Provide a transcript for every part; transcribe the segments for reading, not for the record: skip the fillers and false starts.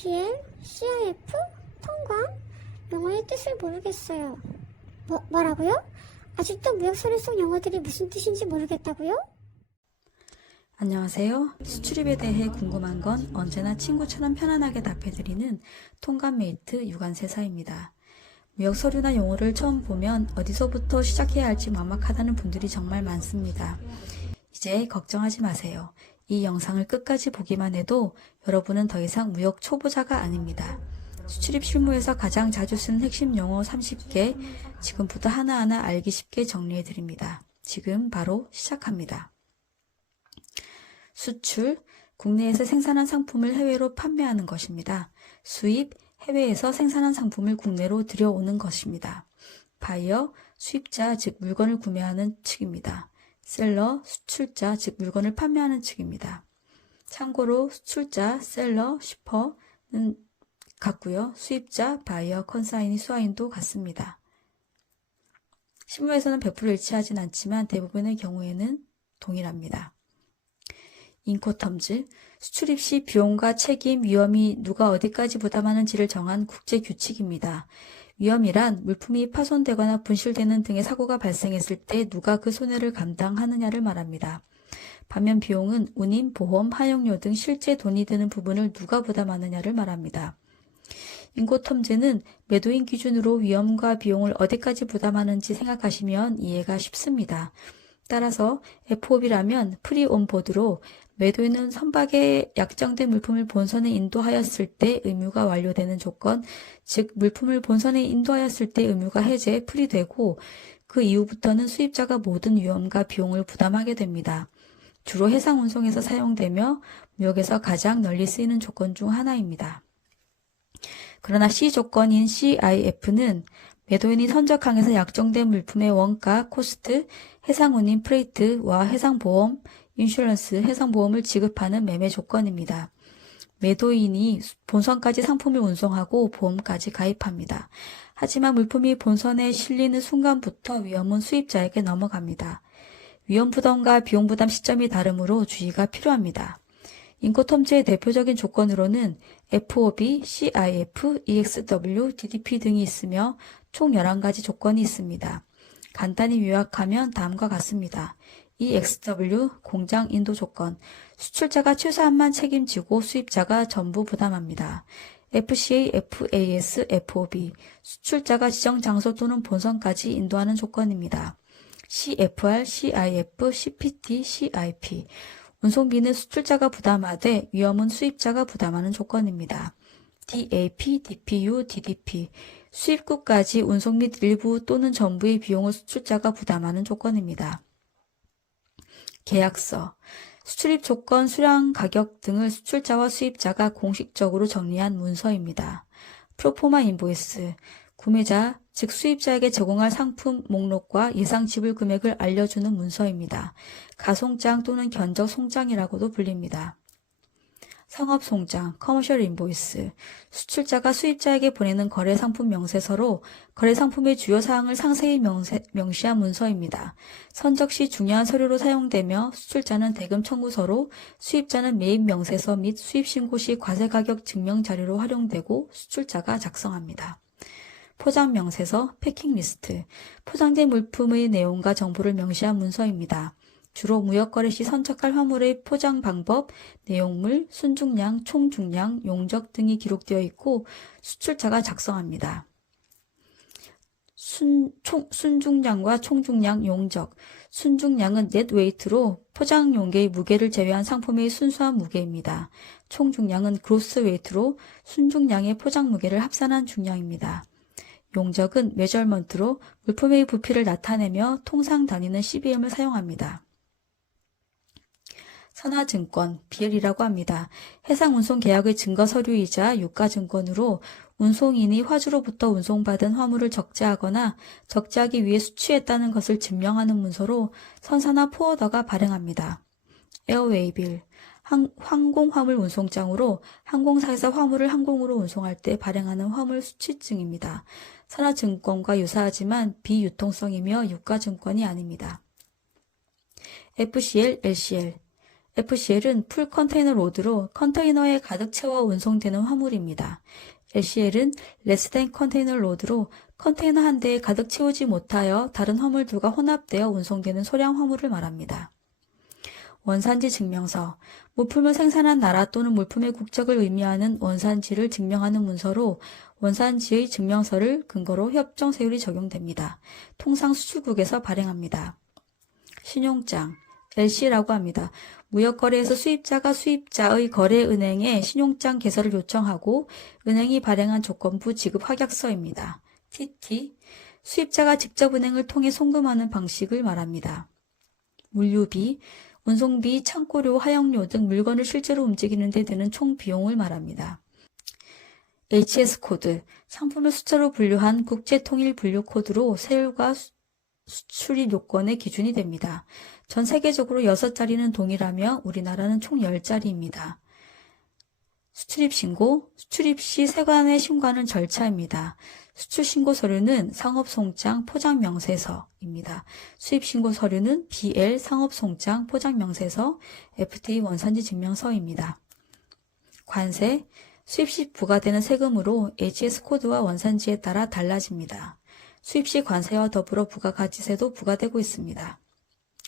PL, CIF, 통관? 영어의 뜻을 모르겠어요. 뭐라고요? 아직도 무역서류 속 영어들이 무슨 뜻인지 모르겠다고요? 안녕하세요. 수출입에 대해 궁금한 건 언제나 친구처럼 편안하게 답해드리는 통관메이트 유관세사입니다. 무역 서류나 용어를 처음 보면 어디서부터 시작해야 할지 막막하다는 분들이 정말 많습니다. 이제 걱정하지 마세요. 이 영상을 끝까지 보기만 해도 여러분은 더 이상 무역 초보자가 아닙니다. 수출입 실무에서 가장 자주 쓰는 핵심 용어 30개, 지금부터 하나하나 알기 쉽게 정리해드립니다. 지금 바로 시작합니다. 수출, 국내에서 생산한 상품을 해외로 판매하는 것입니다. 수입, 해외에서 생산한 상품을 국내로 들여오는 것입니다. 바이어, 수입자, 즉 물건을 구매하는 측입니다. 셀러, 수출자, 즉 물건을 판매하는 측입니다. 참고로 수출자, 셀러, 슈퍼는 같고요. 수입자, 바이어, 컨사인이 수화인도 같습니다. 실무에서는 100% 일치하진 않지만 대부분의 경우에는 동일합니다. 인코텀즈, 수출입 시 비용과 책임, 위험이 누가 어디까지 부담하는지를 정한 국제 규칙입니다. 위험이란 물품이 파손되거나 분실되는 등의 사고가 발생했을 때 누가 그 손해를 감당하느냐를 말합니다. 반면 비용은 운임, 보험, 하용료 등 실제 돈이 드는 부분을 누가 부담하느냐를 말합니다. 인코텀즈는 매도인 기준으로 위험과 비용을 어디까지 부담하는지 생각하시면 이해가 쉽습니다. 따라서 FOB라면 프리-온보드로 매도인은 선박에 약정된 물품을 본선에 인도하였을 때 의무가 완료되는 조건, 즉 물품을 본선에 인도하였을 때 의무가 해제, 풀이되고 그 이후부터는 수입자가 모든 위험과 비용을 부담하게 됩니다. 주로 해상 운송에서 사용되며 무역에서 가장 널리 쓰이는 조건 중 하나입니다. 그러나 C 조건인 CIF는 매도인이 선적항에서 약정된 물품의 원가, 코스트, 해상운임 프레이트와 해상보험, 인슈런스, 해상보험을 지급하는 매매 조건입니다. 매도인이 본선까지 상품을 운송하고 보험까지 가입합니다. 하지만 물품이 본선에 실리는 순간부터 위험은 수입자에게 넘어갑니다. 위험 부담과 비용 부담 시점이 다르므로 주의가 필요합니다. 인코텀즈의 대표적인 조건으로는 FOB, CIF, EXW, DDP 등이 있으며 총 11가지 조건이 있습니다. 간단히 요약하면 다음과 같습니다. EXW, 공장 인도 조건, 수출자가 최소한만 책임지고 수입자가 전부 부담합니다. FCA, FAS, FOB, 수출자가 지정 장소 또는 본선까지 인도하는 조건입니다. CFR, CIF, CPT, CIP, 운송비는 수출자가 부담하되 위험은 수입자가 부담하는 조건입니다. DAP, DPU, DDP, 수입국까지 운송 및 일부 또는 전부의 비용을 수출자가 부담하는 조건입니다. 계약서, 수출입 조건, 수량, 가격 등을 수출자와 수입자가 공식적으로 정리한 문서입니다. 프로포마 인보이스, 구매자, 즉 수입자에게 제공할 상품 목록과 예상 지불 금액을 알려주는 문서입니다. 가송장 또는 견적 송장이라고도 불립니다. 상업송장, 커머셜 인보이스, 수출자가 수입자에게 보내는 거래상품 명세서로 거래상품의 주요 사항을 상세히 명시한 문서입니다. 선적 시 중요한 서류로 사용되며 수출자는 대금 청구서로, 수입자는 매입 명세서 및 수입신고 시 과세가격 증명자료로 활용되고 수출자가 작성합니다. 포장 명세서, 패킹 리스트, 포장된 물품의 내용과 정보를 명시한 문서입니다. 주로 무역거래 시 선적할 화물의 포장 방법, 내용물, 순중량, 총중량, 용적 등이 기록되어 있고 수출자가 작성합니다. 순중량과 총중량, 용적, 순중량은 넷 웨이트로 포장 용기의 무게를 제외한 상품의 순수한 무게입니다. 총중량은 그로스 웨이트로 순중량의 포장 무게를 합산한 중량입니다. 용적은 메저먼트로 물품의 부피를 나타내며 통상 단위는 CBM을 사용합니다. 선화증권, BL이라고 합니다. 해상운송계약의 증거서류이자 유가증권으로 운송인이 화주로부터 운송받은 화물을 적재하거나 적재하기 위해 수취했다는 것을 증명하는 문서로 선사나 포워더가 발행합니다. 에어웨이빌, 항공화물 운송장으로 항공사에서 화물을 항공으로 운송할 때 발행하는 화물 수취증입니다. 선화증권과 유사하지만 비유통성이며 유가증권이 아닙니다. FCL, LCL, FCL은 풀 컨테이너 로드로 컨테이너에 가득 채워 운송되는 화물입니다. LCL은 레스 댄 컨테이너 로드로 컨테이너 한 대에 가득 채우지 못하여 다른 화물들과 혼합되어 운송되는 소량 화물을 말합니다. 원산지 증명서, 물품을 생산한 나라 또는 물품의 국적을 의미하는 원산지를 증명하는 문서로 원산지의 증명서를 근거로 협정 세율이 적용됩니다. 통상 수출국에서 발행합니다. 신용장, LC라고 합니다. 무역거래에서 수입자가 수입자의 거래은행에 신용장 개설을 요청하고 은행이 발행한 조건부 지급 확약서입니다. TT, 수입자가 직접 은행을 통해 송금하는 방식을 말합니다. 물류비, 운송비, 창고료, 하역료 등 물건을 실제로 움직이는 데 드는 총 비용을 말합니다. HS 코드, 상품을 숫자로 분류한 국제통일 분류 코드로 세율과 수출입 요건의 기준이 됩니다. 전 세계적으로 6자리는 동일하며 우리나라는 총 10자리입니다. 수출입 신고, 수출입 시 세관의 신고하는 절차입니다. 수출 신고 서류는 상업 송장 포장 명세서입니다. 수입 신고 서류는 BL 상업 송장 포장 명세서, FTA 원산지 증명서입니다. 관세, 수입 시 부과되는 세금으로 HS 코드와 원산지에 따라 달라집니다. 수입 시 관세와 더불어 부가가치세도 부과되고 있습니다.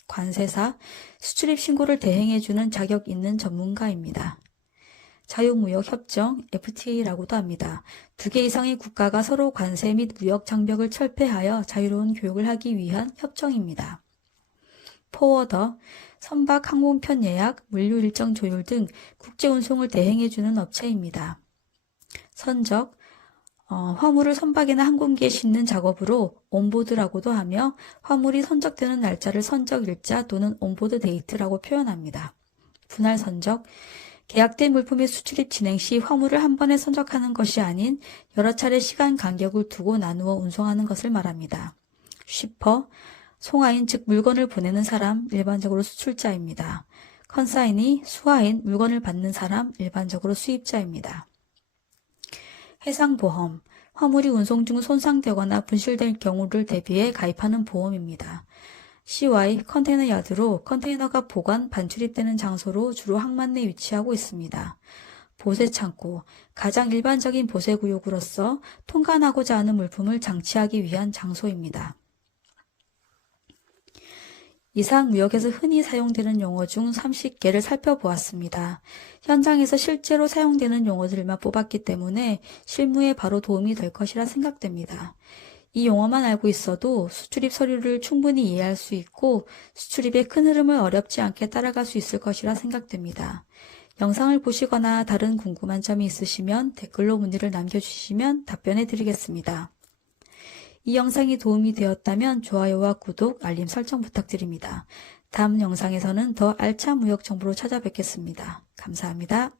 관세사, 수출입 신고를 대행해주는 자격 있는 전문가입니다. 자유무역협정, FTA라고도 합니다. 2개 이상의 국가가 서로 관세 및 무역 장벽을 철폐하여 자유로운 교역을 하기 위한 협정입니다. 포워더, 선박 항공편 예약, 물류 일정 조율 등 국제운송을 대행해주는 업체입니다. 선적, 화물을 선박이나 항공기에 싣는 작업으로 온보드라고도 하며 화물이 선적되는 날짜를 선적일자 또는 온보드 데이트라고 표현합니다. 분할 선적, 계약된 물품의 수출입 진행 시 화물을 한 번에 선적하는 것이 아닌 여러 차례 시간 간격을 두고 나누어 운송하는 것을 말합니다. 쉬퍼, 송화인 즉 물건을 보내는 사람, 일반적으로 수출자입니다. 컨사인이 수화인, 물건을 받는 사람, 일반적으로 수입자입니다. 해상보험, 화물이 운송 중 손상되거나 분실될 경우를 대비해 가입하는 보험입니다. CY, 컨테이너 야드로 컨테이너가 보관, 반출입되는 장소로 주로 항만 내 위치하고 있습니다. 보세창고, 가장 일반적인 보세구역으로서 통관하고자 하는 물품을 장치하기 위한 장소입니다. 이상 무역에서 흔히 사용되는 용어 중 30개를 살펴보았습니다. 현장에서 실제로 사용되는 용어들만 뽑았기 때문에 실무에 바로 도움이 될 것이라 생각됩니다. 이 용어만 알고 있어도 수출입 서류를 충분히 이해할 수 있고 수출입의 큰 흐름을 어렵지 않게 따라갈 수 있을 것이라 생각됩니다. 영상을 보시거나 다른 궁금한 점이 있으시면 댓글로 문의를 남겨주시면 답변해 드리겠습니다. 이 영상이 도움이 되었다면 좋아요와 구독, 알림 설정 부탁드립니다. 다음 영상에서는 더 알찬 무역 정보로 찾아뵙겠습니다. 감사합니다.